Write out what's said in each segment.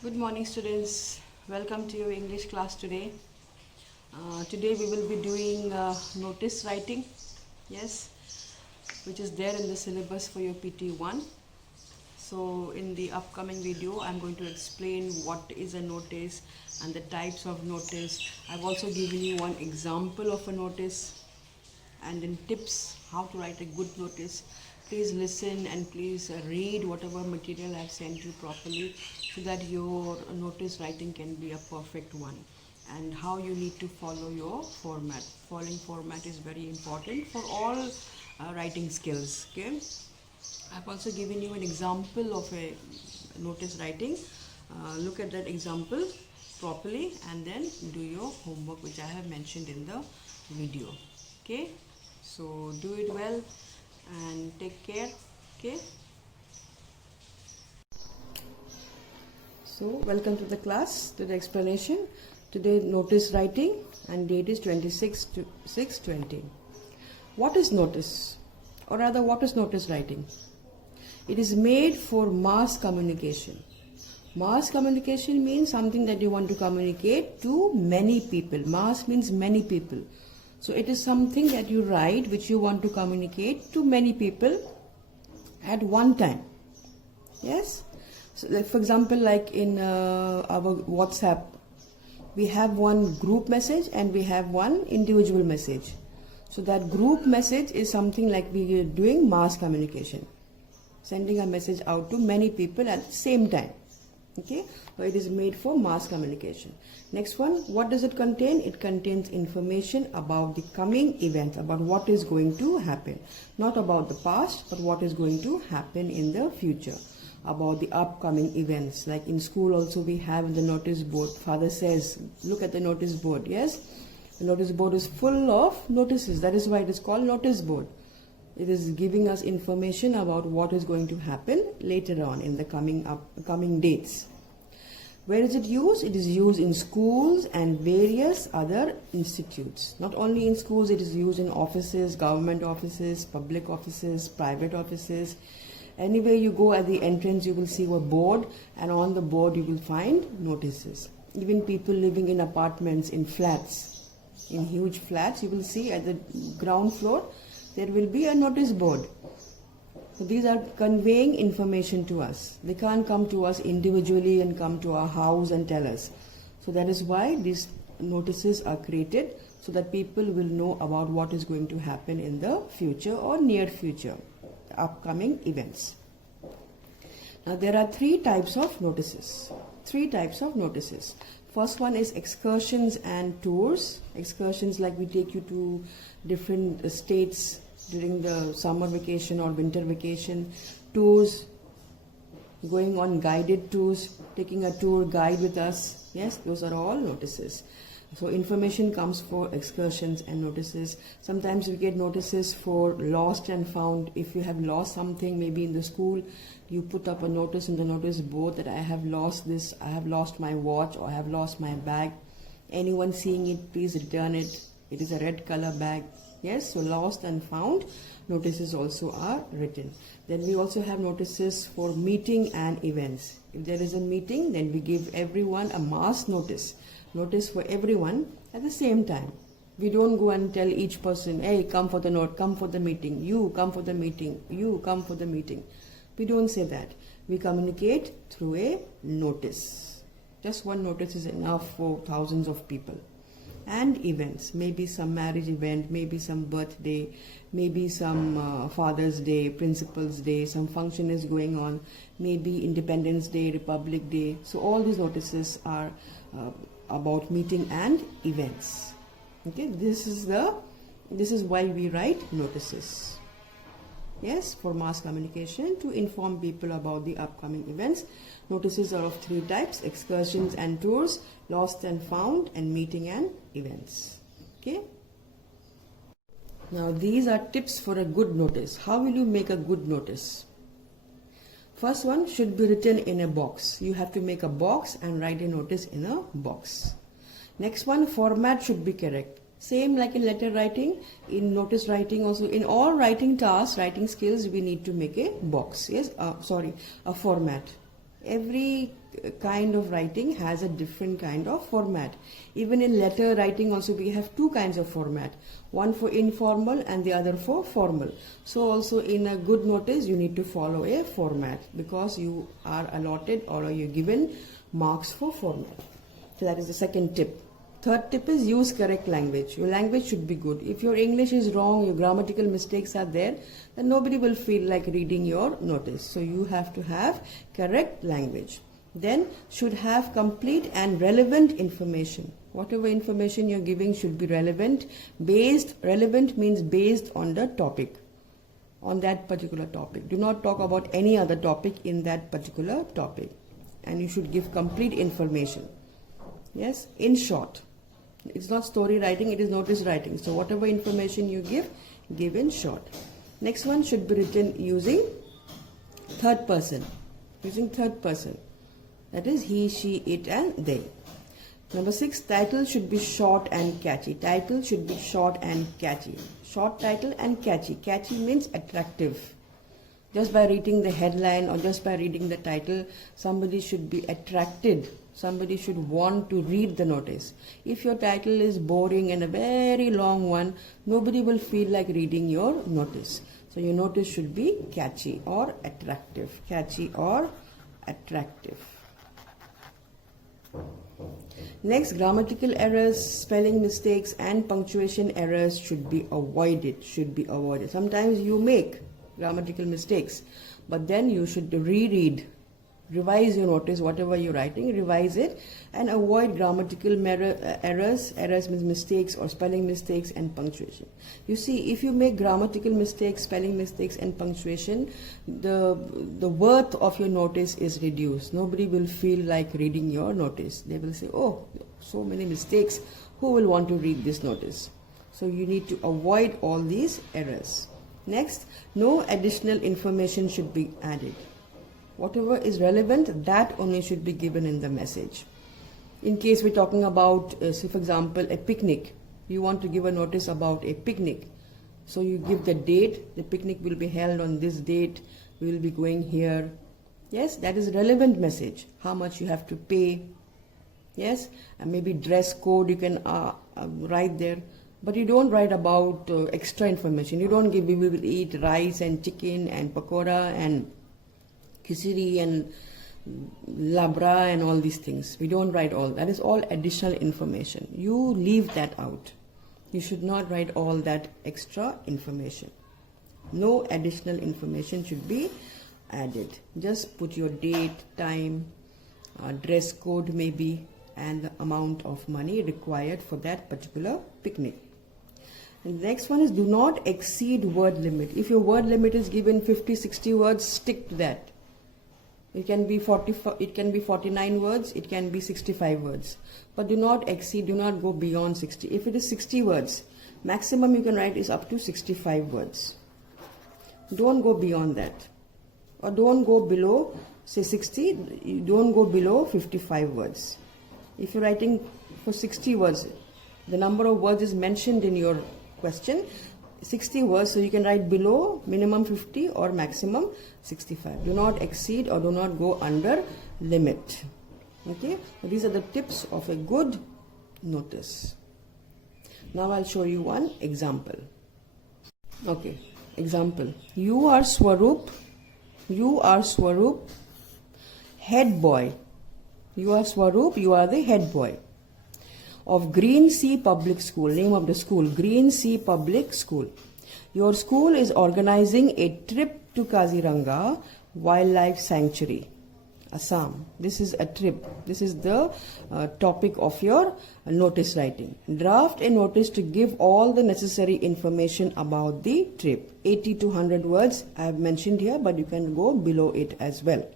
Good morning, students. Welcome to your English class today. Today we will be doing notice writing, yes, which is there in the syllabus for your PT1. So in the upcoming video, I'm going to explain what is a notice and the types of notice. I've also given you one example of a notice and then tips how to write a good notice. Please listen and please read whatever material I've sent you properly so that your notice writing can be a perfect one, and how you need to follow your format. Following format is very important for all writing skills. Okay, I've also given you an example of a notice writing. Look at that example properly and then do your homework which I have mentioned in the video. Okay, so do it well and take care. Okay, so welcome to the class, to the explanation. Today notice writing and date is 26/6/20. What is notice, or rather what is notice writing? It is made for mass communication. Mass communication means something that you want to communicate to many people. Mass means many people. So it is something that you write which you want to communicate to many people at one time. Yes? So like for example, like in our WhatsApp, we have one group message and we have one individual message. So that group message is something like we are doing mass communication, sending a message out to many people at the same time. Okay, so it is made for mass communication. Next one, what does it contain? It contains information about the coming event, about what is going to happen. Not about the past, but what is going to happen in the future, about the upcoming events. Like in school also we have the notice board. Father says, look at the notice board. Yes, the notice board is full of notices. That is why it is called notice board. It is giving us information about what is going to happen later on in the coming dates. Where is it used? It is used in schools and various other institutes. Not only in schools, it is used in offices, government offices, public offices, private offices. Anywhere you go at the entrance, you will see a board, and on the board you will find notices. Even people living in apartments, in flats, in huge flats, you will see at the ground floor, there will be a notice board. So these are conveying information to us. They can't come to us individually and come to our house and tell us. So that is why these notices are created, so that people will know about what is going to happen in the future or near future, the upcoming events. Now there are three types of notices. First one is excursions and tours. Excursions, like we take you to different states during the summer vacation or winter vacation. Tours, going on guided tours, taking a tour guide with us. Yes, those are all notices. So information comes for excursions and notices. Sometimes we get notices for lost and found. If you have lost something, maybe in the school, you put up a notice in the notice board that I have lost this, I have lost my watch, or I have lost my bag. Anyone seeing it, please return it. It is a red color bag. Yes, so lost and found notices also are written. Then we also have notices for meeting and events. If there is a meeting, then we give everyone a mass notice for everyone at the same time. We don't go and tell each person, hey, come for the note, come for the meeting, you come for the meeting, you come for the meeting. We don't say that. We communicate through a notice. Just one notice is enough for thousands of people. And events, maybe some marriage event, maybe some birthday, maybe some Father's Day, Principal's Day, some function is going on, maybe Independence Day, Republic Day. So all these notices are about meeting and events. Okay, this is why we write notices. Yes, for mass communication, to inform people about the upcoming events. Notices are of three types: excursions and tours, lost and found, and meeting and events. Okay. Now these are tips for a good notice. How will you make a good notice? First one, should be written in a box. You have to make a box and write a notice in a box. Next one, format should be correct. Same like in letter writing, in notice writing also, in all writing tasks, writing skills, we need to make a box. Yes, a format. Every kind of writing has a different kind of format. Even in letter writing also we have two kinds of format, one for informal and the other for formal. So also in a good notice you need to follow a format, because you are allotted or you're given marks for format. So that is the second tip. Third tip is use correct language. Your language should be good. If your English is wrong, your grammatical mistakes are there, then nobody will feel like reading your notice. So you have to have correct language. Then should have complete and relevant information. Whatever information you're giving should be relevant. Relevant means based on the topic, on that particular topic. Do not talk about any other topic in that particular topic. And you should give complete information. Yes, in short. It's not story writing, it is notice writing. So whatever information you give in short. Next one should be written using third person. Using third person. That is he, she, it and they. Number 6, title should be short and catchy. Title should be short and catchy. Short title and catchy. Catchy means attractive. Just by reading the headline or just by reading the title, somebody should be attracted. Somebody should want to read the notice. If your title is boring and a very long one, nobody will feel like reading your notice. So your notice should be catchy or attractive. Catchy or attractive. Next, grammatical errors, spelling mistakes and punctuation errors should be avoided. Sometimes you make grammatical mistakes, but then you should reread, revise your notice, whatever you're writing, revise it and avoid grammatical errors. Errors means mistakes or spelling mistakes and punctuation. You see, if you make grammatical mistakes, spelling mistakes and punctuation, the worth of your notice is reduced. Nobody will feel like reading your notice. They will say, oh, so many mistakes, who will want to read this notice? So you need to avoid all these errors. Next, no additional information should be added. Whatever is relevant, that only should be given in the message. In case we're talking about, say for example, a picnic. You want to give a notice about a picnic. So you give the date, the picnic will be held on this date, we will be going here. Yes, that is a relevant message. How much you have to pay. Yes, and maybe dress code you can write there. But you don't write about extra information. You don't give, we will eat rice and chicken and pakora and khichdi and labra and all these things. We don't write all. That is all additional information. You leave that out. You should not write all that extra information. No additional information should be added. Just put your date, time, dress code maybe, and the amount of money required for that particular picnic. And the next one is do not exceed word limit. If your word limit is given 50-60 words, stick to that. It can be 49 words, it can be 65 words. But do not exceed, do not go beyond 60. If it is 60 words, maximum you can write is up to 65 words. Don't go beyond that. Or don't go below, say 60, don't go below 55 words. If you're writing for 60 words, the number of words is mentioned in your question, 60 words, so you can write below minimum 50 or maximum 65. Do not exceed or do not go under limit. Okay, so these are the tips of a good notice. Now I'll show you one example. Okay, example. You are Swaroop, head boy. You are Swaroop, you are the head boy of Green Sea Public School. Name of the school, Green Sea Public School. Your school is organizing a trip to Kaziranga Wildlife Sanctuary, Assam. This is a trip. This is the topic of your notice writing. Draft a notice to give all the necessary information about the trip. 80 to 100 words I have mentioned here, but you can go below it as well,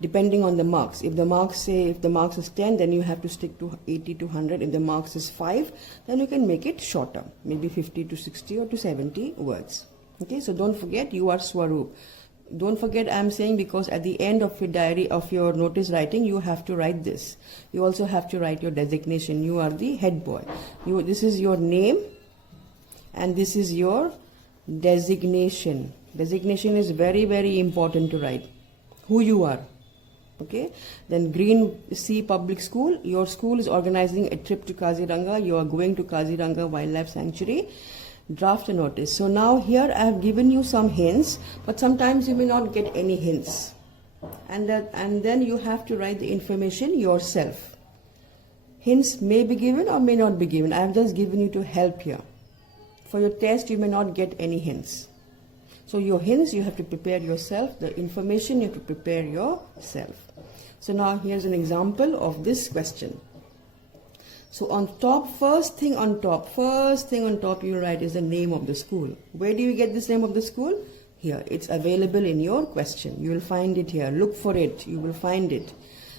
depending on the marks. If the marks is 10, then you have to stick to 80 to 100. If the marks is 5, then you can make it shorter, maybe 50 to 60 or to 70 words. Okay, so don't forget you are Swaroop. Don't forget I am saying because at the end of your diary, of your notice writing, you have to write this. You also have to write your designation. You are the head boy. This is your name and this is your designation. Designation is very, very important to write. Who you are. Okay, then Green Sea Public School, your school is organizing a trip to Kaziranga, you are going to Kaziranga Wildlife Sanctuary, draft a notice. So now here I have given you some hints, but sometimes you may not get any hints, and then you have to write the information yourself. Hints may be given or may not be given. I have just given you to help here. For your test you may not get any hints. So your hints you have to prepare yourself, the information you have to prepare yourself. So now here's an example of this question. So on top, first thing on top you will write is the name of the school. Where do you get this name of the school? Here, it's available in your question. You will find it here. Look for it, you will find it.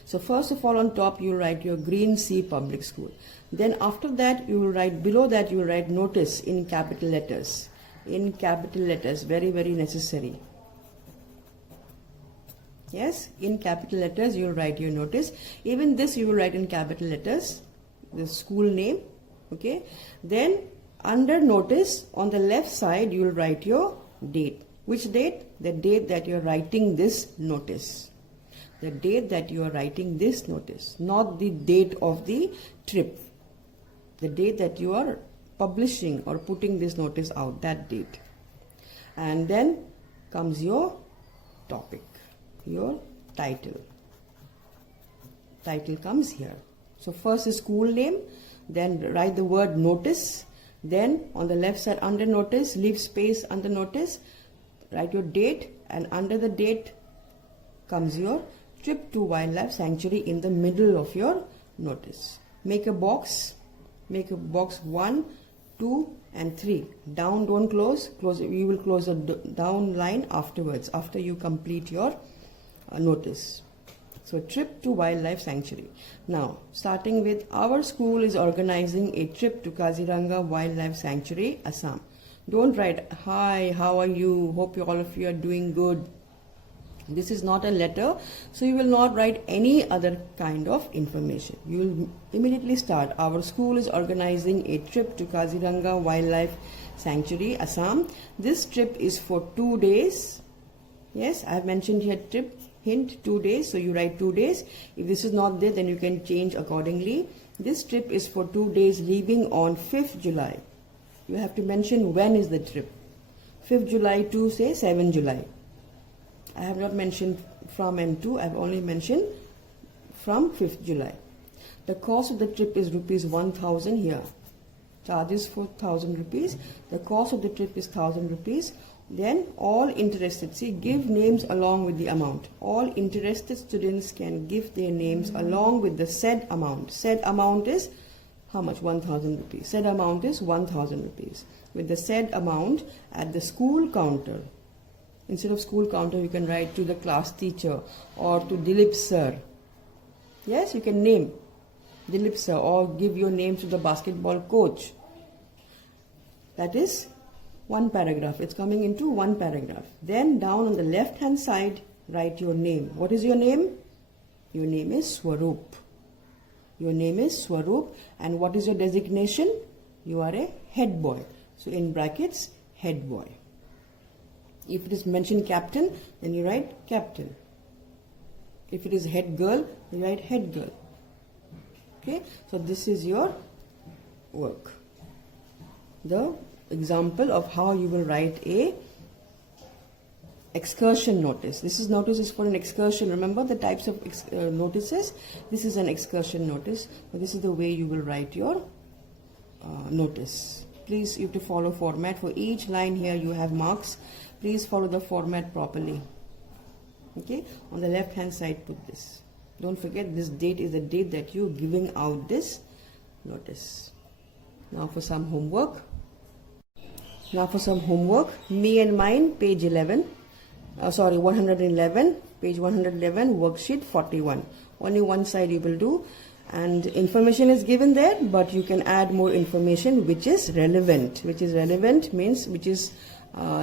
So first of all on top you will write your Green Sea Public School. Then after that you will write, below that you will write notice in capital letters. In capital letters, very, very necessary. Yes, in capital letters you will write your notice. Even this you will write in capital letters, the school name. Okay, then under notice on the left side you will write your date. Which date? The date that you are writing this notice. The date that you are writing this notice, not the date of the trip. The date that you are publishing or putting this notice out, that date. And then comes your topic, your title. Title comes here. So first is school name, then write the word notice, then on the left side under notice, leave space under notice, write your date, and under the date comes your trip to wildlife sanctuary in the middle of your notice. Make a box 1, 2 and 3. Down, don't close, you will close the down line afterwards, after you complete your notice. So trip to wildlife sanctuary. Now starting with, our school is organizing a trip to Kaziranga Wildlife Sanctuary, Assam. Don't write, hi, how are you, hope all of you are doing good. This is not a letter, so you will not write any other kind of information. You will immediately start, our school is organizing a trip to Kaziranga Wildlife Sanctuary, Assam. This trip is for 2 days. Yes, I have mentioned here trip, hint 2 days, so you write 2 days. If this is not there, then you can change accordingly. This trip is for 2 days, leaving on 5th July. You have to mention when is the trip. 5th July to say 7th July. I have not mentioned from and to, I have only mentioned from 5th July. The cost of the trip is rupees 1000 here. Charges for 1000 rupees. The cost of the trip is 1000 rupees. Then all interested, see, give names along with the amount. All interested students can give their names along with the said amount. Said amount is how much? 1000 rupees. Said amount is 1000 rupees. With the said amount at the school counter. Instead of school counter, you can write to the class teacher or to Dilip sir. Yes, you can name Dilip sir or give your name to the basketball coach. That is one paragraph. It's coming into one paragraph. Then down on the left hand side, write your name. What is your name? Your name is Swaroop. Your name is Swaroop. And what is your designation? You are a head boy. So in brackets, head boy. If it is mentioned captain, then you write captain. If it is head girl, you write head girl. Okay, so this is your work. The example of how you will write a excursion notice. This is notice is for an excursion. Remember the types of notices? This is an excursion notice. So this is the way you will write your notice. Please, you have to follow format. For each line here you have marks. Please follow the format properly. Okay, on the left hand side put this. Don't forget this date is the date that you're giving out this notice. Now for some homework. Me and Mine, page 11. 111, page 111, worksheet 41. Only one side you will do, and information is given there, but you can add more information which is relevant. Which is relevant means which is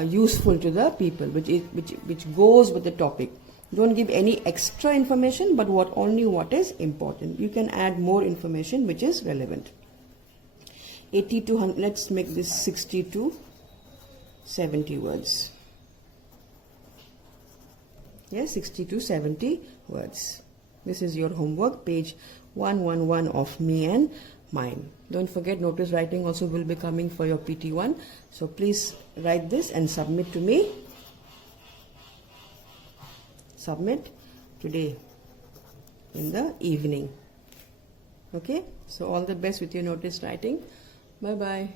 useful to the people, which goes with the topic. Don't give any extra information, but only what is important. You can add more information which is relevant. 80 to 100. Let's make this 60 to 70 words. Yes, 60 to 70 words. This is your homework, page 111 of Me and Mine. Don't forget, notice writing also will be coming for your PT1. So please write this and submit to me. Submit today in the evening. Okay, so all the best with your notice writing. Bye bye.